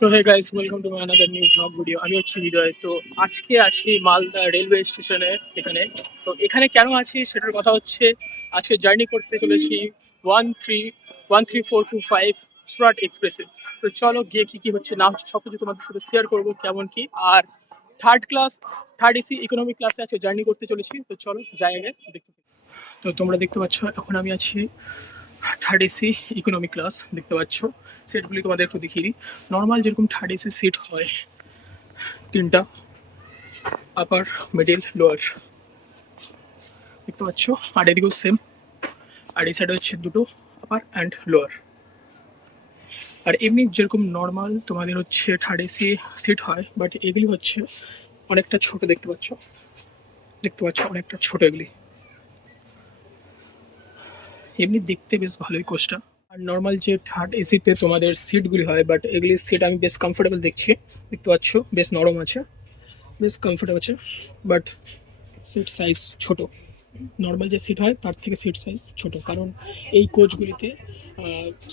তো hey guys, welcome to my another new blog video. আমি হচ্ছি বিজয়। তো আজকে আছি মালদা রেলওয়ে স্টেশনে এখানে। তো এখানে কেন আছি সেটার কথা হচ্ছে, আজকে জার্নি করতে চলেছি 13425 সুরাট এক্সপ্রেসে। তো চলো গিয়ে কি কি হচ্ছে না হচ্ছে সবকিছু তোমাদের সাথে শেয়ার করবো কেমন কি। আর থার্ড এসি ইকোনমি ক্লাসে আছে জার্নি করতে চলেছি। তো চলো যাই আগে দেখতে। তো তোমরা দেখতে পাচ্ছ এখন আমি আছি থার্ড এসি ইকোনমি ক্লাস। দেখতে পাচ্ছ সিটগুলি তোমাদের একটু দেখিয়ে দিই। নর্মাল যেরকম থার্ড এসি সিট হয় তিনটা, আপার মিডিল লোয়ার, দেখতে পাচ্ছ। আর এদিকেও সেম। আর এই সাইডে হচ্ছে দুটো আপার অ্যান্ড লোয়ার। আর এমনি যেরকম নর্মাল তোমাদের হচ্ছে থার্ড এসি সিট হয়, বাট এগুলি হচ্ছে অনেকটা ছোট। দেখতে পাচ্ছ অনেকটা ছোট এগুলি। এমনি দেখতে বেশ ভালোই কোচটা। আর নর্মাল যে থার্ড এসিতে তোমাদের সিটগুলি হয়, বাট এগুলির সিট আমি বেশ কমফোর্টেবল দেখছি। দেখতে পাচ্ছ বেশ নরম আছে, বেশ কমফোর্টেবল আছে, বাট সিট সাইজ ছোট। নর্মাল যে সিট হয় তার থেকে সিট সাইজ ছোট, কারণ এই কোচগুলিতে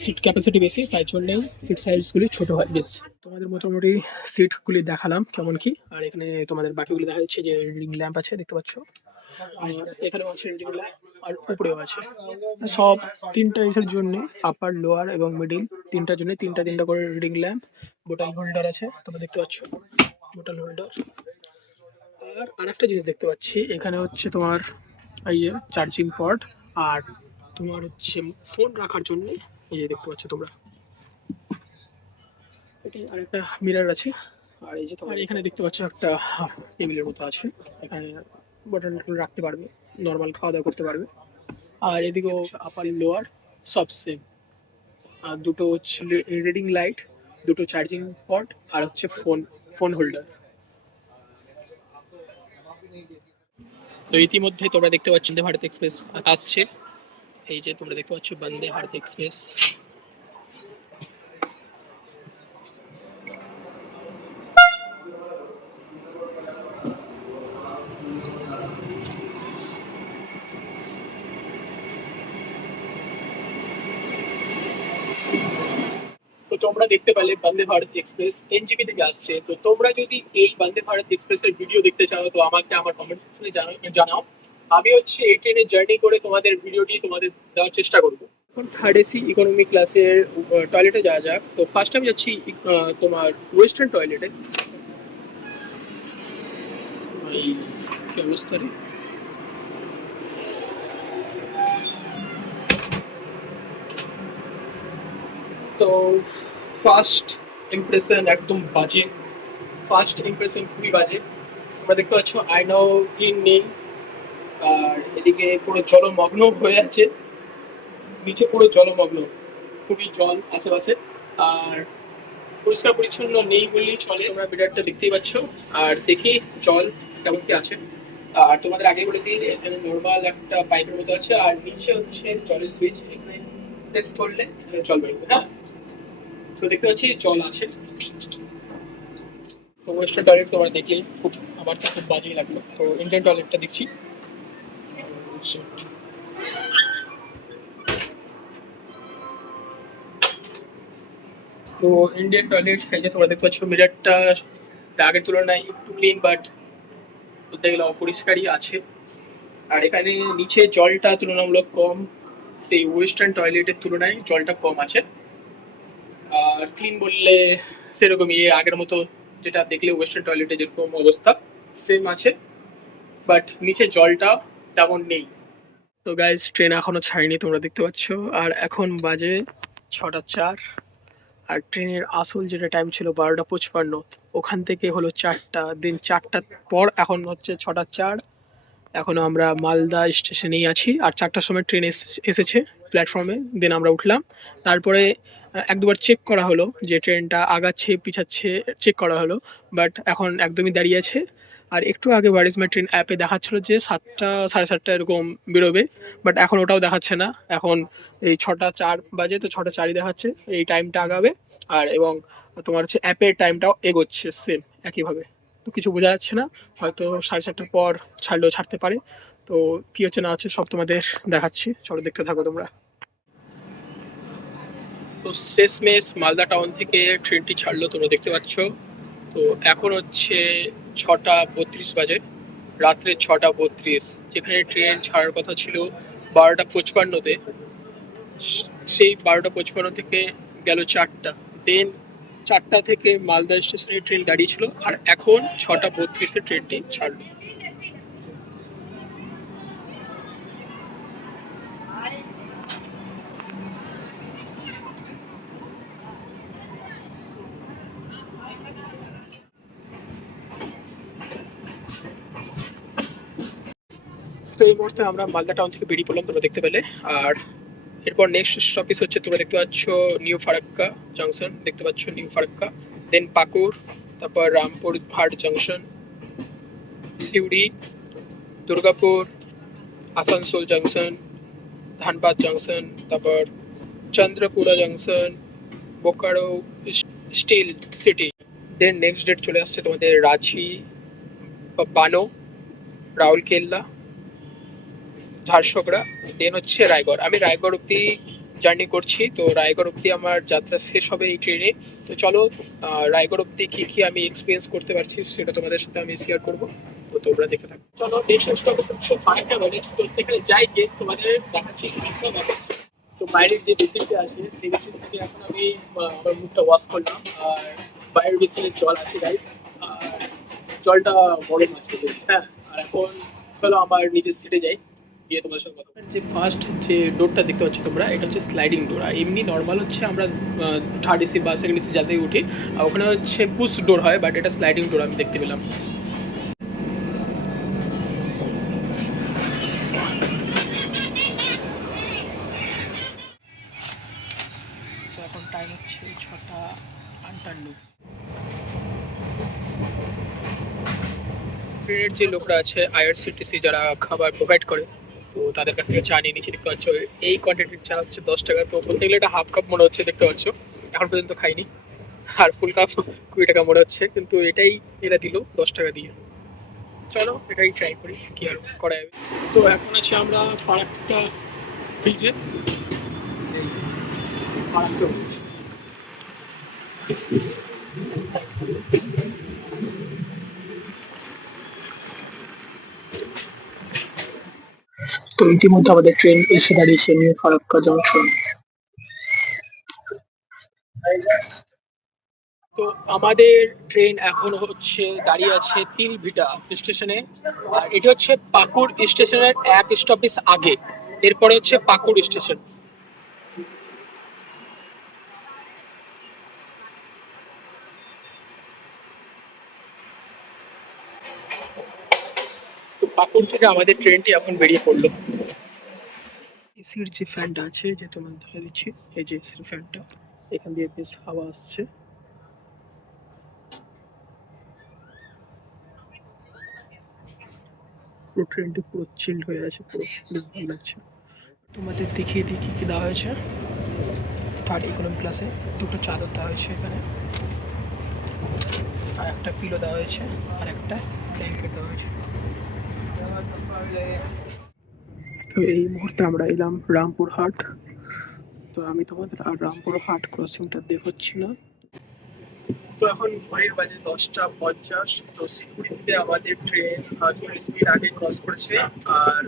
সিট ক্যাপাসিটি বেশি, তাই জন্য সিট সাইজগুলি ছোট হয় বেশ। তোমাদের মোটামুটি সিটগুলি দেখালাম কেমন কি। আর এখানে তোমাদের বাকিগুলি দেখা যাচ্ছে যে রিং ল্যাম্প আছে, দেখতে পাচ্ছ। আর এখানেও আছে রিং ল্যাম্প, আর উপরেও আছে। সব তিনটা ইসের জন্য, আপার লোয়ার এবং মিডিল তিনটার জন্য তিনটা তিনটা করে রিডিং ল্যাম্প। বোটাল হোল্ডার আছে, তোমরা দেখতে পাচ্ছ বোটাল হোল্ডার। আর আরেকটা জিনিস দেখতে পাচ্ছি এখানে হচ্ছে তোমার এই যে চার্জিং পড। আর তোমার হচ্ছে ফোন রাখার জন্য এই যে দেখতে পাচ্ছ তোমরা, এটাই আরেকটা মিরর আছে। আর এই যে তোমার এখানে দেখতে পাচ্ছ একটা টেবিলের মতো আছে, এখানে বটন রাখতে পারবে, নর্মাল খাওয়া দাওয়া করতে পারবে। আর এদিকেও আপার লোয়ার সব সেম। আর দুটো হচ্ছে রিডিং লাইট, দুটো চার্জিং পড, আর হচ্ছে ফোন ফোন হোল্ডার। তো ইতিমধ্যে তোমরা দেখতে পাচ্ছ বন্দে ভারত এক্সপ্রেস আসছে। এই যে তোমরা দেখতে পাচ্ছ বন্দে ভারত এক্সপ্রেস। তো তোমরা দেখতে পেলে বন্দে ভারত এক্সপ্রেস এনজিপি থেকে আসছে। তো তোমরা যদি এই বন্দে ভারত এক্সপ্রেসের ভিডিও দেখতে চাও তো আমাকে আমার কমেন্ট সেকশনে জানাও। আমি হচ্ছে এই ট্রেনে জার্নি করে তোমাদের ভিডিওটি তোমাদের দেওয়ার চেষ্টা করবো। এখন থার্ড এসি ইকোনমি ক্লাসের টয়লেটে যাওয়া যাক। তো ফার্স্ট আমি যাচ্ছি তোমার ওয়েস্টার্ন টয়লেটে। এই কি অবস্থা রে। তো ফার্স্ট ইমপ্রেশন একদম বাজে। ফার্স্ট ইমপ্রেশন খুবই বাজে। তোমরা দেখতে পাচ্ছ আয়নাও ক্লিন নেই। আর এদিকে পুরো জলমগ্ন হয়ে আছে, নিচে পুরো জলমগ্ন, খুবই জল আশেপাশে। আর পরিষ্কার পরিচ্ছন্ন নেই বললেই চলে। তোমরা মিটারটা দেখতেই পাচ্ছ। আর দেখি জল কেমন কি আছে। আর তোমাদের আগে বলে দিই এখানে নর্মাল একটা পাইপের মতো আছে, আর নিচে হচ্ছে জলের সুইচ। এখানে প্রেস করলে এখানে জল বেরোবে। হ্যাঁ, তো দেখতে পাচ্ছি জল আছে। তো ওয়েস্টার্ন টয়লেট তোমরা দেখলেই খুব, আমার তো খুব বাজেই লাগলো। তো ইন্ডিয়ান টয়লেটটা দেখছি। তো ইন্ডিয়ান টয়লেট এই যে তোমরা দেখতে পাচ্ছ মিরারটা আগের তুলনায় একটু ক্লিন, বাট বলতে গেলে অপরিষ্কারই আছে। আর এখানে নিচে জলটা তুলনামূলক কম, সেই ওয়েস্টার্ন টয়লেটের তুলনায় জলটা কম আছে। আর ক্লিন বললে সেরকমই আগের মতো, যেটা দেখলে ওয়েস্টার্ন টয়লেটে যেরকম অবস্থা সেম আছে, বাট নিচে জলটা তেমন নেই। তো গাইজ ট্রেন এখনো ছাড়েনি, তোমরা দেখতে পাচ্ছ। আর এখন বাজে 6টা 4। আর ট্রেনের আসল যেটা টাইম ছিল 12টা 55, ওখান থেকে হলো 4টা, দিন 4টার পর এখন হচ্ছে 6টা 4। এখনো আমরা মালদা স্টেশনেই আছি। আর 4টার সময় ট্রেন এসেছে প্ল্যাটফর্মে, দেন আমরা উঠলাম। তারপরে এক দুবার চেক করা হলো যে ট্রেনটা আগাচ্ছে পিছাচ্ছে, চেক করা হলো, বাট এখন একদমই দাঁড়িয়ে আছে। আর একটু আগে হোয়ার ইজ মাই ট্রেন অ্যাপে দেখাচ্ছিল যে 7টা 7:30 এরকম বেরোবে, বাট এখন ওটাও দেখাচ্ছে না। এখন এই 6টা 4 বাজে, তো 6টা 4ই দেখাচ্ছে, এই টাইমটা আগাবে। আর এবং তোমার হচ্ছে অ্যাপের টাইমটাও এগোচ্ছে সেম একইভাবে। তো কিছু বোঝা যাচ্ছে না, হয়তো 4:30 পর ছাড়লেও ছাড়তে পারে। তো কি হচ্ছে না হচ্ছে সব তোমাদের দেখাচ্ছি, চলো দেখতে থাকো তোমরা। তো শেষমেশ মালদা টাউন থেকে ট্রেনটি ছাড়লো, তোমরা দেখতে পাচ্ছ। তো এখন হচ্ছে 6:32 বাজে, রাত্রে 6:32। যেখানে ট্রেন ছাড়ার কথা ছিল 12:55-তে, সেই 12:55 থেকে গেল 4টা। দেন 4টা থেকে মালদা স্টেশনে ট্রেন দাঁড়িয়েছিল, আর এখন 6:32-এ ট্রেনটি ছাড়লো। তো এই মুহূর্তে আমরা মালদা টাউন থেকে বেরিয়ে পড়লাম, তোমরা দেখতে পেলে। আর এরপর নেক্সট স্টপেজ হচ্ছে, তোমরা দেখতে পাচ্ছ নিউ ফারাক্কা জংশন, দেখতে পাচ্ছ নিউ ফারাক্কা, দেন পাকুড়, তারপর Rampurhat junction, Suri, Durgapur, Asansol junction, Dhanbad junction, তারপর Chandrapura junction, Bokaro steel city. Then next date চলে আসছে তোমাদের রাঁচি, বানো, রাউরকেল্লা, ঝারসুগুড়া, দেন হচ্ছে রায়গড়। আমি রায়গড় অব্দি জার্নি করছি, তো রায়গড় অব্দি আমার যাত্রা শেষ হবে এই ট্রেনে। তো চলো রায়গড় অব্দি কী কী আমি এক্সপিরিয়েন্স করতে পারছি সেটা তোমাদের সাথে আমি শেয়ার করবো, তো তোমরা দেখে থাকো। চলো নেক্সট স্টপেজ হচ্ছে ফারাক্কা ব্যারেজ, তো সেখানে যাই গিয়ে তোমাদের দেখাচ্ছি ফারাক্কা ব্যারেজ। তো বাইরের যে বেসিনটা আছে সেই বেসিন থেকে এখন আমি আমার মুখটা ওয়াশ করলাম, আর বাইরের বেসিনের জল আছে গাইস, আর জলটা গরম আছে বেশ। হ্যাঁ, আর এখন চলো আমার নিজের সিটে যাই, গিয়ে তোমার সঙ্গে কথা বলি। যে ফার্স্ট যে ডোরটা দেখতে পাচ্ছ তোমরা, এটা হচ্ছে স্লাইডিং ডোর। আর এমনি নর্মাল হচ্ছে আমরা থার্ড এসি বা সেকেন্ড এসি যাতে উঠি, আর ওখানে হচ্ছে পুশ ডোর হয়, বাট এটা স্লাইডিং ডোর আমি দেখতে পেলাম। তো এখন টাইম হচ্ছে 6:58। ট্রেনের যে লোকরা আছে আইআরসিটিসি, যারা খাবার প্রোভাইড করে, তো তাদের কাছ থেকে চা নিয়ে নিচ্ছি। দেখতে পাচ্ছ এই কোয়ান্টিটির চা হচ্ছে 10 টাকা। তো বলতে গেলে এটা হাফ কাপ মনে হচ্ছে, দেখতে পাচ্ছ এখন পর্যন্ত খাইনি। আর ফুল কাপ 20 টাকা মনে হচ্ছে, কিন্তু এটাই এরা দিল 10 টাকা দিয়ে। চলো এটাই ট্রাই করি, কি আর করা যাবে। তো এখন আছি আমরা ফারাক্কা ব্রিজে, ফারাক্কা ব্রিজ। তো ইতিমধ্যে আমাদের ট্রেন এসে দাঁড়িয়েছে নিউ ফারাক্কা জংশন। তো আমাদের ট্রেন এখন হচ্ছে দাঁড়িয়ে আছে তিলভিটা স্টেশনে, আর এটি হচ্ছে পাকুড় স্টেশনের এক স্টপেজ আগে, এরপরে হচ্ছে পাকুড় স্টেশন। তো পাকুড় থেকে আমাদের ট্রেনটি এখন বেরিয়ে পড়লো। এসির যে ফ্যানটা আছে, যে তোমার দেখা দিচ্ছি, এই যে এসির ফ্যানটা, এখান দিয়ে বেশ হাওয়া আসছে। পুরো ট্রেনটি পুরো চিল্ড হয়ে আছে, পুরো বেশ ভালো লাগছে। তোমাদের দেখিয়ে দিই কী কী দেওয়া হয়েছে। থার্ড ইকোনমি ক্লাসে দুটো চাদর দেওয়া হয়েছে এখানে, আর একটা পিলো দেওয়া হয়েছে, আর একটা ব্ল্যাঙ্কেট দেওয়া হয়েছে। তো এই মুহূর্তে আমরা এলাম রামপুর হাট। তো আমি তোমাদের আর রামপুর হাট ক্রসিংটা দেখাচ্ছি না। তো এখন ঘড়ির বাজে 10:50। তো সিকিউরিটিতে আমাদের ট্রেন 40 মিনিট আগে ক্রস করেছে, আর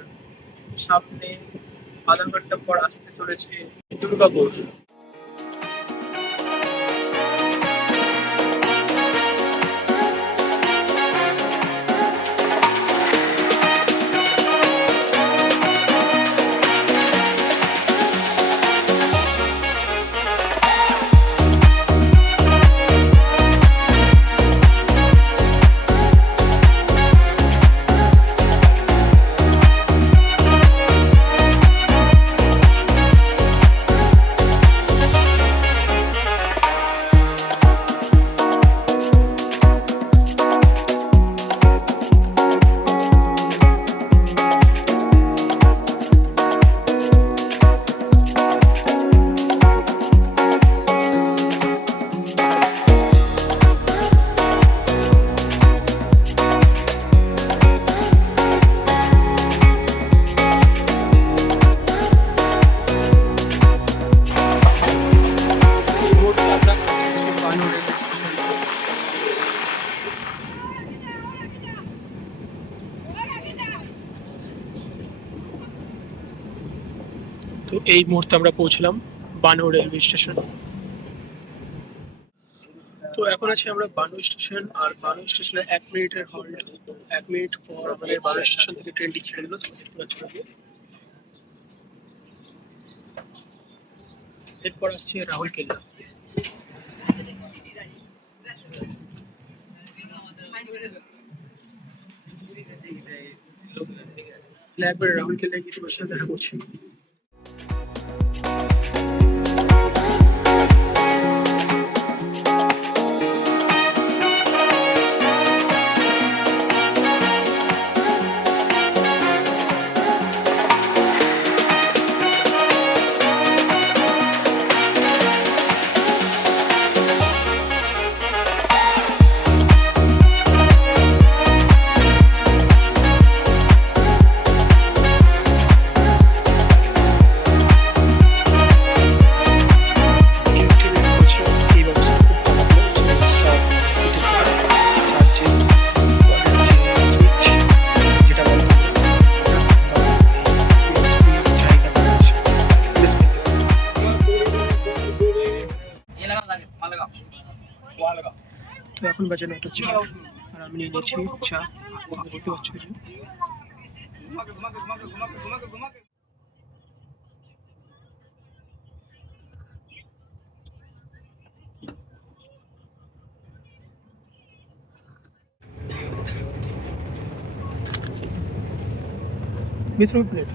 সামনে আধা ঘন্টা পর আসতে চলেছে দুর্গাপুর। Banu railway station. তো এই মুহূর্তে আমরা পৌঁছলাম বানু রেলওয়ে স্টেশন। তো এখন আছি আমরা বানু স্টেশন, আর বানু স্টেশনে 1 মিনিটের হল্ট। 1 মিনিট পর আমাদের বানু স্টেশন থেকে ট্রেনটি ছেড়ে দিল। তো দেখতে পাচ্ছ নাকি? এরপর আসছে রাহুল কেল্লা। একবার রাহুল কেল্লায় গিয়ে তোমার সাথে দেখা করছি। তো এখন বাজে 9:04 আর আমি নিয়ে নিয়েছি চা। দেখতে পাচ্ছ যে মিত্র প্লেট।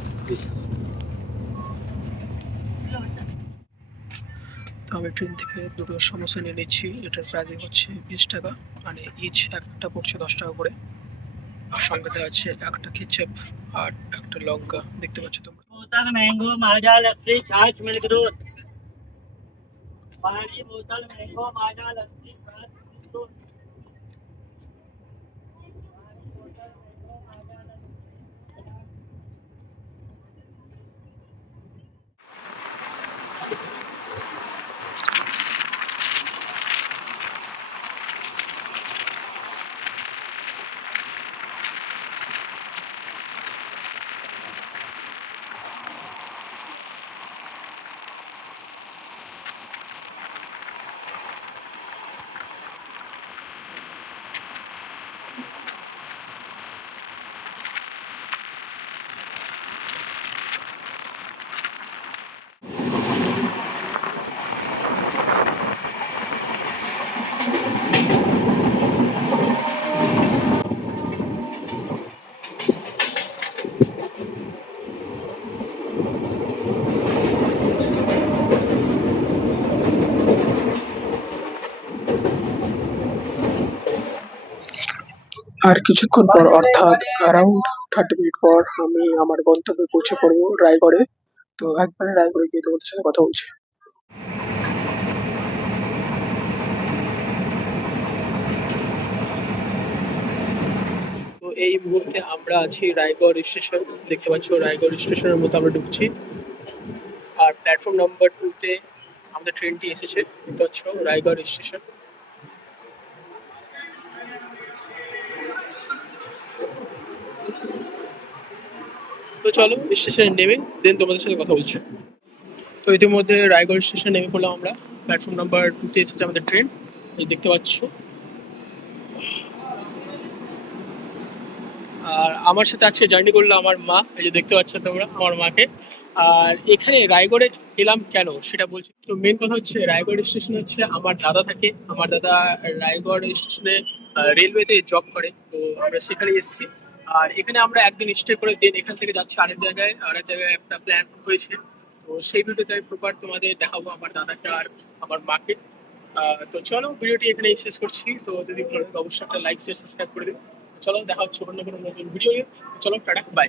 তো আমি ট্রেন থেকে দুটো সমোসা নিয়ে নিচ্ছি। এটার প্রাইসিং হচ্ছে 20 টাকা, মানে ইচ একটা পড়ছে 10 টাকা করে। আর সঙ্গে দেওয়া আছে একটা কেচাপ আর একটা লঙ্কা। দেখতে পাচ্ছ তোমরা। बोतल मैंगो माजा लस्सी छाछ मिल्क दूध पानी बोतल मैंगो माजा लस्सी छाछ मिल्क दूध पानी बोतल मैंगो माजा लस्सी আর কিছুক্ষণ পর, অর্থাৎ অ্যারাউন্ড 30 মিনিট পর, আমি আমার গন্তব্যে পৌঁছে পড়বো রায়গড়ে। তো একবারে রায়গড়ে গিয়ে তোমাদের সাথে কথা বলছি। তো এই মুহূর্তে আমরা আছি রায়গড় স্টেশন। দেখতে পাচ্ছ রায়গড় স্টেশনের মধ্যে আমরা ঢুকছি। আর প্ল্যাটফর্ম নাম্বার 2-তে আমাদের ট্রেনটি এসেছে। দেখতে পাচ্ছ রায়গড় স্টেশন। তো চলো স্টেশনে নেমে দেন তোমাদের সাথে কথা বলছি। তো ইতিমধ্যে রায়গড় স্টেশনে নেমে পড়লাম আমরা। প্ল্যাটফর্ম নাম্বার 2-তে এসেছে আমাদের ট্রেন। এই দেখতে পাচ্ছ। আর আমার সাথে আজকে জার্নি করলো আমার মা। এই যে দেখতে পাচ্ছ তোমরা আমার মাকে। আর এখানে রায়গড়ে এলাম কেন সেটা বলছি। তো মেন কথা হচ্ছে রায়গড় স্টেশন হচ্ছে আমার দাদা থাকে। আমার দাদা রায়গড় স্টেশনে রেলওয়েতে জব করে। তো আমরা সেখানে এসেছি। আর এখানে আমরা একদিন স্টে করে দেন এখান থেকে যাচ্ছি আরেক জায়গায় একটা প্ল্যান হয়েছে। তো সেই ভিডিওতে আমি প্রপার তোমাদের দেখাবো আমার দাদাকে আর আমার মাকে। তো চলো ভিডিওটি এখানেই শেষ করছি। তো যদি ভালো লাগে অবশ্যই একটা লাইক শেয়ার সাবস্ক্রাইব করে দিও। চলো দেখা হচ্ছে অন্য কোনো নতুন ভিডিও নিয়ে। চলো টাটা বাই।